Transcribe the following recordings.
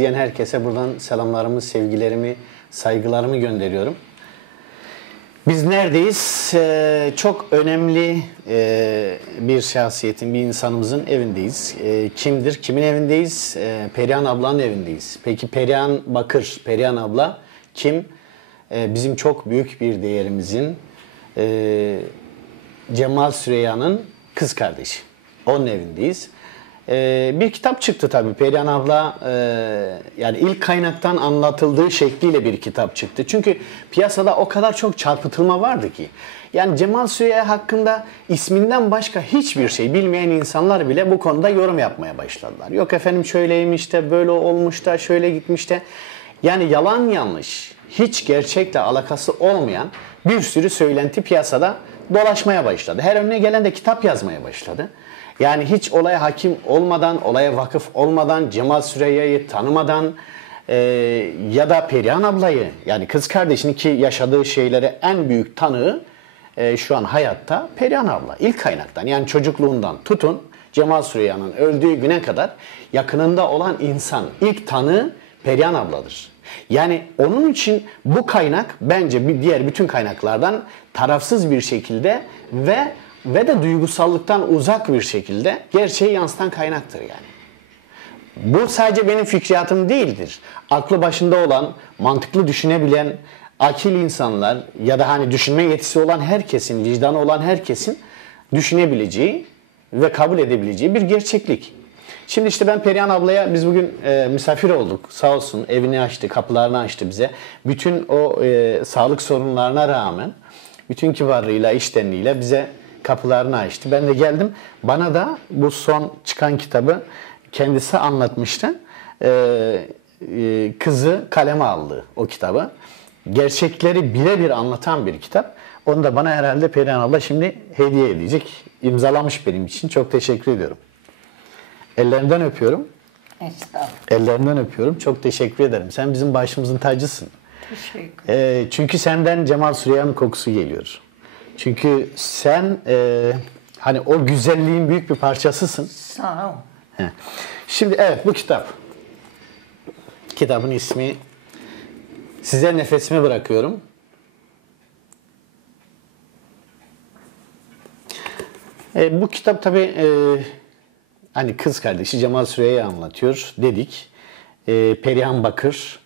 izleyen herkese buradan selamlarımı, sevgilerimi, saygılarımı gönderiyorum. Biz neredeyiz? Çok önemli bir şahsiyetin, bir insanımızın evindeyiz. Kimdir? Kimin evindeyiz? Perihan ablanın evindeyiz. Peki Perihan Bakır, Perihan abla kim? Bizim çok büyük bir değerimizin Cemal Süreyya'nın kız kardeşi. Onun evindeyiz. Bir kitap çıktı tabii. Perihan abla yani ilk kaynaktan anlatıldığı şekliyle bir kitap çıktı. Çünkü piyasada o kadar çok çarpıtılma vardı ki. Yani Cemal Süreyya hakkında isminden başka hiçbir şey bilmeyen insanlar bile bu konuda yorum yapmaya başladılar. Yok efendim şöyleymiş de böyle olmuş da şöyle gitmiş de. Yani yalan yanlış, hiç gerçekle alakası olmayan bir sürü söylenti piyasada dolaşmaya başladı. Her önüne gelen de kitap yazmaya başladı. Yani hiç olaya hakim olmadan, olaya vakıf olmadan, Cemal Süreyya'yı tanımadan ya da Perihan ablayı, yani kız kardeşinin ki yaşadığı şeylere en büyük tanığı şu an hayatta Perihan abla. İlk kaynaktan, yani çocukluğundan tutun Cemal Süreyya'nın öldüğü güne kadar yakınında olan insan, ilk tanığı Perihan abladır. Yani onun için bu kaynak bence diğer bütün kaynaklardan tarafsız bir şekilde ve de duygusallıktan uzak bir şekilde gerçeği yansıtan kaynaktır yani. Bu sadece benim fikriyatım değildir. Aklı başında olan, mantıklı düşünebilen, akil insanlar ya da hani düşünme yetisi olan herkesin, vicdanı olan herkesin düşünebileceği ve kabul edebileceği bir gerçeklik. Şimdi işte ben Perihan ablaya, biz bugün misafir olduk. Sağ olsun evini açtı, kapılarını açtı bize. Bütün o sağlık sorunlarına rağmen, bütün kibarlığıyla, içtenliğiyle bize kapılarını açtı. Ben de geldim. Bana da bu son çıkan kitabı kendisi anlatmıştı. Kızı kaleme aldı o kitabı. Gerçekleri birebir anlatan bir kitap. Onu da bana herhalde Perihan abla şimdi hediye edecek. İmzalamış benim için. Çok teşekkür ediyorum. Ellerinden öpüyorum. Estağfurullah. Ellerinden öpüyorum. Çok teşekkür ederim. Sen bizim başımızın tacısın. Teşekkür. Çünkü senden Cemal Süreyya'nın kokusu geliyor. Çünkü sen hani o güzelliğin büyük bir parçasısın. Sağ ol. Şimdi evet, bu kitap. Kitabın ismi Size Nefesimi Bırakıyorum. Bu kitap tabii hani kız kardeşi Cemal Süreyya'yı anlatıyor dedik. Perihan Bakır.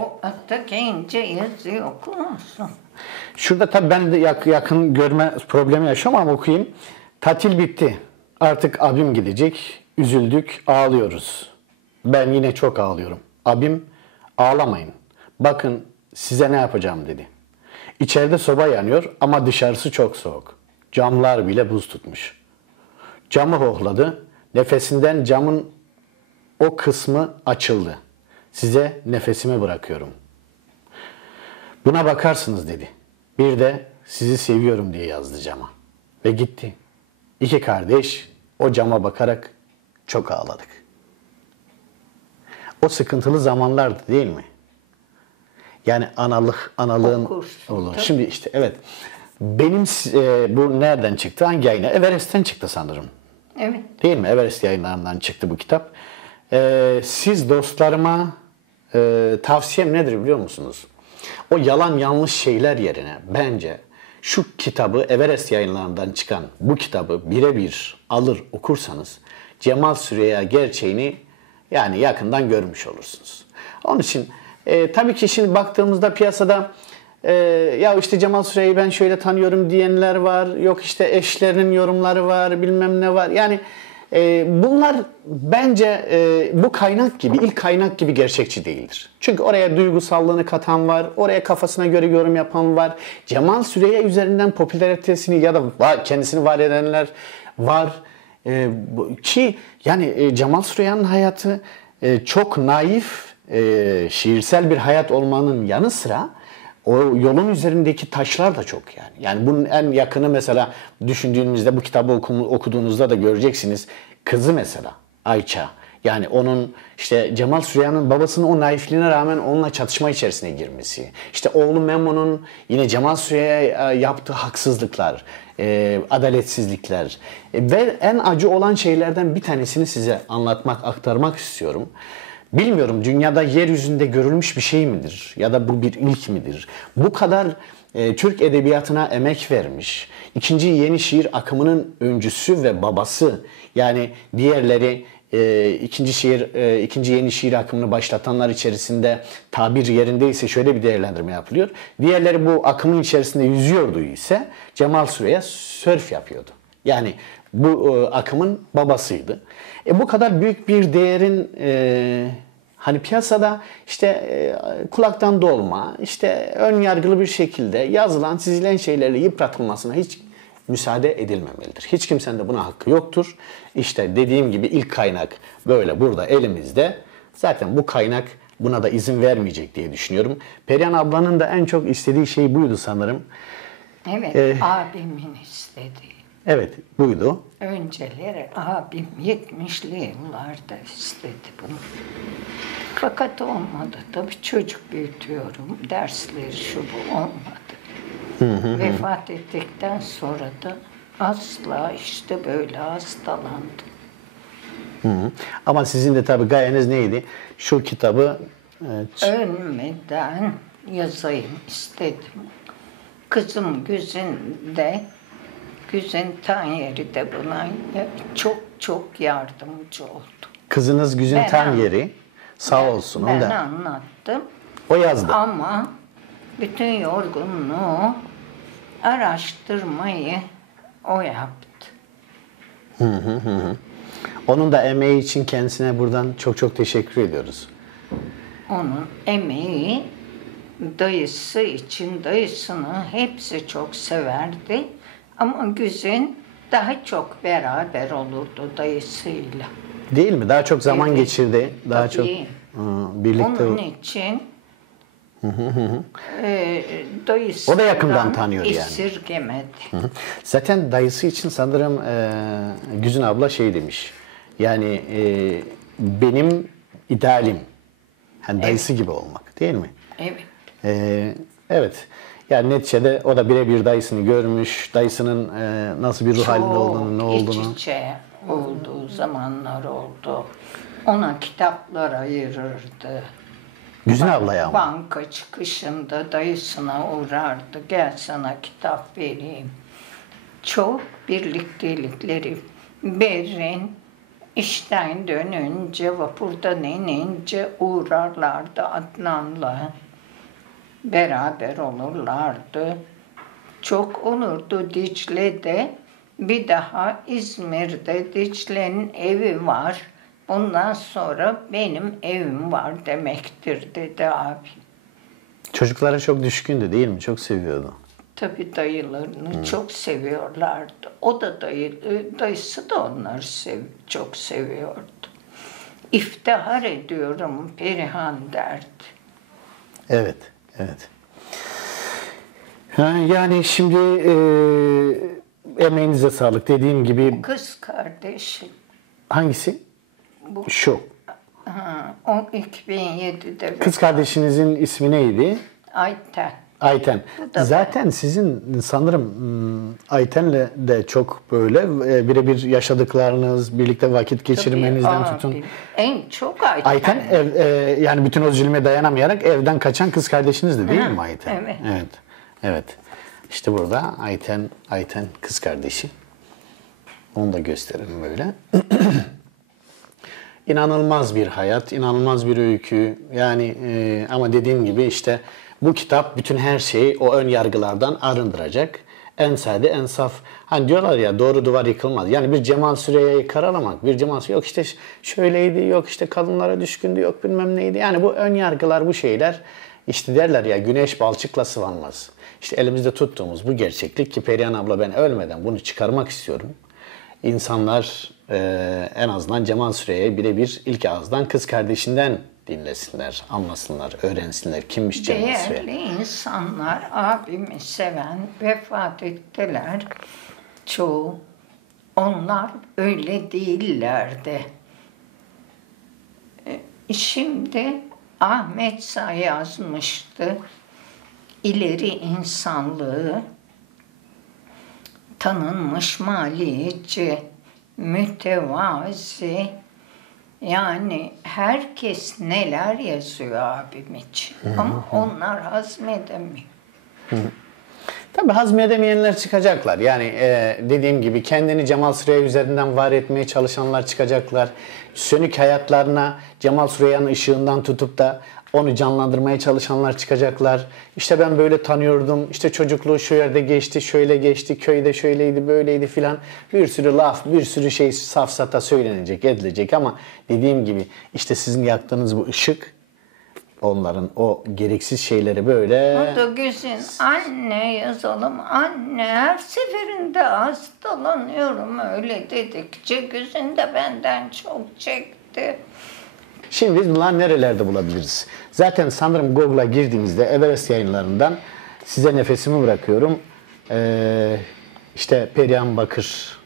O alttaki ince yazıyı okur musun? Şurada tabii ben de yakın görme problemi yaşıyorum ama okuyayım. Tatil bitti. Artık abim gidecek. Üzüldük, ağlıyoruz. Ben yine çok ağlıyorum. Abim, ağlamayın. Bakın size ne yapacağım dedi. İçeride soba yanıyor ama dışarısı çok soğuk. Camlar bile buz tutmuş. Camı hohladı. Nefesinden camın o kısmı açıldı. Size nefesimi bırakıyorum. Buna bakarsınız dedi. Bir de sizi seviyorum diye yazdı cama. Ve gitti. İki kardeş o cama bakarak çok ağladık. O sıkıntılı zamanlardı değil mi? Yani analığın olur. Şimdi işte evet. Benim bu nereden çıktı? Hangi yayına? Everest'ten çıktı sanırım. Evet. Değil mi? Everest yayınlarından çıktı bu kitap. Siz dostlarıma tavsiyem nedir biliyor musunuz? O yalan yanlış şeyler yerine bence şu kitabı, Everest yayınlarından çıkan bu kitabı birebir alır okursanız Cemal Süreyya gerçeğini yani yakından görmüş olursunuz. Onun için tabii ki şimdi baktığımızda piyasada ya işte Cemal Süreyya'yı ben şöyle tanıyorum diyenler var. Yok işte eşlerinin yorumları var, bilmem ne var. Yani bunlar bence bu kaynak gibi, ilk kaynak gibi gerçekçi değildir. Çünkü oraya duygusallığını katan var, oraya kafasına göre yorum yapan var. Cemal Süreyya üzerinden popülaritesini ya da kendisini var edenler var. Ki yani Cemal Süreyya'nın hayatı çok naif, şiirsel bir hayat olmanın yanı sıra o yolun üzerindeki taşlar da çok yani. Yani bunun en yakını mesela düşündüğünüzde bu kitabı okuduğunuzda da göreceksiniz. Kızı mesela Ayça. Yani onun işte Cemal Süreyya'nın babasının o naifliğine rağmen onunla çatışma içerisine girmesi. İşte oğlu Memo'nun yine Cemal Süreyya'ya yaptığı haksızlıklar, adaletsizlikler ve en acı olan şeylerden bir tanesini size anlatmak, aktarmak istiyorum. bilmiyorum, dünyada yeryüzünde görülmüş bir şey midir? Ya da bu bir ilk midir? Bu kadar Türk edebiyatına emek vermiş. İkinci yeni şiir akımının öncüsü ve babası. Yani diğerleri ikinci yeni şiir akımını başlatanlar içerisinde tabir yerindeyse şöyle bir değerlendirme yapılıyor. Diğerleri bu akımın içerisinde yüzüyordu ise Cemal Süreya sörf yapıyordu. Yani bu akımın babasıydı. Bu kadar büyük bir değerin hani piyasada işte kulaktan dolma, işte ön yargılı bir şekilde yazılan, çizilen şeylerle yıpratılmasına hiç müsaade edilmemelidir. Hiç kimsenin de buna hakkı yoktur. İşte dediğim gibi ilk kaynak böyle burada elimizde. Zaten bu kaynak buna da izin vermeyecek diye düşünüyorum. Perihan ablanın da en çok istediği şey buydu sanırım. Evet, abimin istediği. Evet, buydu. Önceleri abim 70'li yıllarda istedi bunu. Fakat olmadı. Tabii çocuk büyütüyorum. Dersleri şu bu olmadı. Vefat ettikten sonra da asla işte böyle hastalandı. Ama sizin de tabii gayeniz neydi? Şu kitabı Ölmeden yazayım istedim. Kızım Güzin Tanyeri de buna çok yardımcı oldu. kızınız Güzin Tanyeri sağ olsun. Ben anlattım. O yazdı. Ama bütün yorgunluğu, araştırmayı o yaptı. Onun da emeği için kendisine buradan çok teşekkür ediyoruz. Onun emeği dayısı için, dayısını hepsi çok severdi. Ama Güzin daha çok beraber olurdu dayısıyla. Değil mi? Daha çok zaman Evet, geçirdi. Daha çok tabii. birlikte. Onun için dayısı O da yakından tanıyor yani. esirgemedi. Zaten dayısı için sanırım Güzin abla şey demiş. Yani benim idealim. Yani dayısı gibi olmak, değil mi? Evet. Evet. Yani neticede o da birebir dayısını görmüş. Dayısının nasıl bir ruh halinde olduğunu, ne olduğunu. İç içe olduğu zamanlar oldu. Ona kitaplar ayırırdı. Güzin ablaya ama. Banka çıkışında dayısına uğrardı. Gel sana kitap vereyim. Çok birliktelikleri. Berrin işten dönünce, vapurdan inince uğrarlardı Adnan'la. Beraber olurlardı. Çok olurdu Dicle'de. Bir daha İzmir'de Dicle'nin evi var. Bundan sonra benim evim var demektir dedi abi. Çocuklara çok düşkündü değil mi? Çok seviyordu. Tabii dayılarını çok seviyorlardı. O da dayısı da onları çok seviyordu. İftihar ediyorum Perihan derdi. Evet, evet. Yani şimdi emeğinize sağlık. Dediğim gibi Kız kardeşi. hangisi? Bu. Şu. O 2007'de Kız kardeşinizin ismi neydi? Ayten. Ayten. da Zaten sizin sanırım Ayten'le de çok böyle birebir yaşadıklarınız, birlikte vakit geçirmenizden Tabii, tutun. abi, en çok Ayten. Ayten yani bütün o zulme dayanamayarak evden kaçan kız kardeşinizdi değil mi Ayten? Evet. Evet. Evet. İşte burada Ayten kız kardeşi. Onu da gösterelim böyle. İnanılmaz bir hayat, inanılmaz bir öykü. Yani ama dediğim gibi işte bu kitap bütün her şeyi o ön yargılardan arındıracak. En sade, en saf. Hani diyorlar ya doğru duvar yıkılmaz. Yani bir Cemal Süreya'yı karalamak, bir Cemal Süreya yok işte şöyleydi, yok işte kadınlara düşkündü, yok bilmem neydi. Yani bu ön yargılar, bu şeyler işte derler ya güneş balçıkla sıvanmaz. İşte elimizde tuttuğumuz bu gerçeklik ki Perihan abla ben ölmeden bunu çıkarmak istiyorum. İnsanlar en azından Cemal Süreya'yı birebir ilk ağızdan kız kardeşinden dinlesinler, anlasınlar, öğrensinler. Kimmiş Cemal Süreya? Değerli insanlar, abimi seven vefat ettiler. Çoğu. Onlar öyle değillerdi. Şimdi Ahmet Sağ yazmıştı. İleri insanlığı tanınmış maliyeci, mütevazi, Yani herkes neler yazıyor abim için. Ama onlar hazmedemiyor. Tabii hazmedemeyenler çıkacaklar. Yani dediğim gibi kendini Cemal Süreya üzerinden var etmeye çalışanlar çıkacaklar. Sönük hayatlarına Cemal Süreya'nın ışığından tutup da onu canlandırmaya çalışanlar çıkacaklar. İşte ben böyle tanıyordum, işte çocukluğu şu yerde geçti, şöyle geçti, köyde şöyleydi, böyleydi filan. Bir sürü laf, bir sürü şey safsata söylenecek, edilecek ama dediğim gibi işte sizin yaktığınız bu ışık onların o gereksiz şeyleri böyle... O da Güzin, anne yazalım, anne her seferinde hastalanıyorum öyle dedikçe Güzin de benden çok çekti. Şimdi biz bunları nerelerde bulabiliriz? Zaten sanırım Google'a girdiğimizde Everest yayınlarından size nefesimi bırakıyorum. İşte Perihan Bakır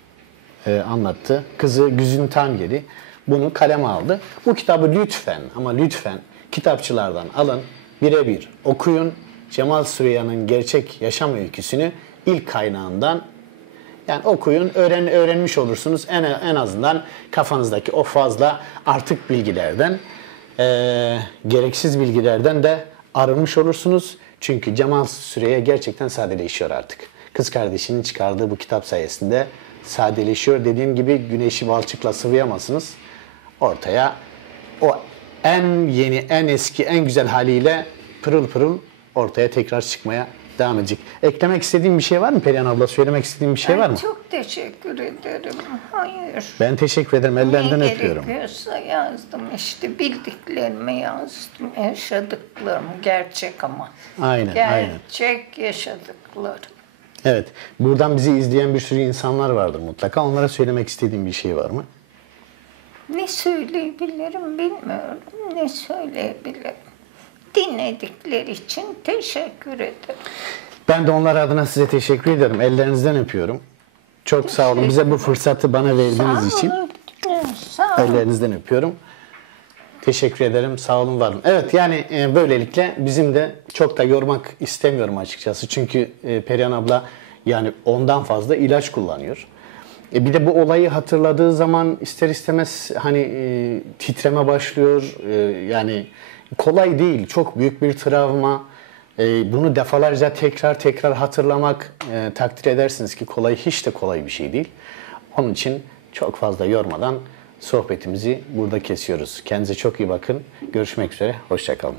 anlattı. Kızı Güzin Tangeli bunu kaleme aldı. Bu kitabı lütfen ama lütfen kitapçılardan alın, birebir okuyun. Cemal Süreya'nın gerçek yaşam öyküsünü ilk kaynağından yani okuyun, öğrenmiş olursunuz. En azından kafanızdaki o fazla artık bilgilerden, gereksiz bilgilerden de arınmış olursunuz. Çünkü Cemal Süreya gerçekten sadeleşiyor artık. Kız kardeşinin çıkardığı bu kitap sayesinde sadeleşiyor. Dediğim gibi güneşi balçıkla sıvayamazsınız. Ortaya o en yeni, en eski, en güzel haliyle pırıl pırıl ortaya tekrar çıkmaya devam edecek. Eklemek istediğin bir şey var mı Perihan abla? Söylemek istediğin bir şey var mı? Çok teşekkür ederim. Hayır. Ben teşekkür ederim. Ellerinden Ne öpüyorum. gerekiyorsa yazdım işte bildiklerimi yazdım. Yaşadıklarım gerçek ama. Aynen, Gerçek yaşadıklarım. Evet. Buradan bizi izleyen bir sürü insanlar vardır mutlaka. Onlara söylemek istediğin bir şey var mı? Ne söyleyebilirim bilmiyorum. Ne söyleyebilirim. Dinledikleri için teşekkür ederim. Ben de onlar adına size teşekkür ederim. Ellerinizden öpüyorum. Çok sağ olun. Bize bu fırsatı bana verdiğiniz için. Sağ olun. Ellerinizden öpüyorum. Teşekkür ederim. Sağ olun, var olun. Evet yani böylelikle bizim de çok da yormak istemiyorum açıkçası. Çünkü Perihan abla yani ondan fazla ilaç kullanıyor. Bir de bu olayı hatırladığı zaman ister istemez hani titreme başlıyor. Yani kolay değil. Çok büyük bir travma. Bunu defalarca tekrar hatırlamak takdir edersiniz ki kolay, hiç de kolay bir şey değil. Onun için çok fazla yormadan sohbetimizi burada kesiyoruz. Kendinize çok iyi bakın. Görüşmek üzere. Hoşça kalın.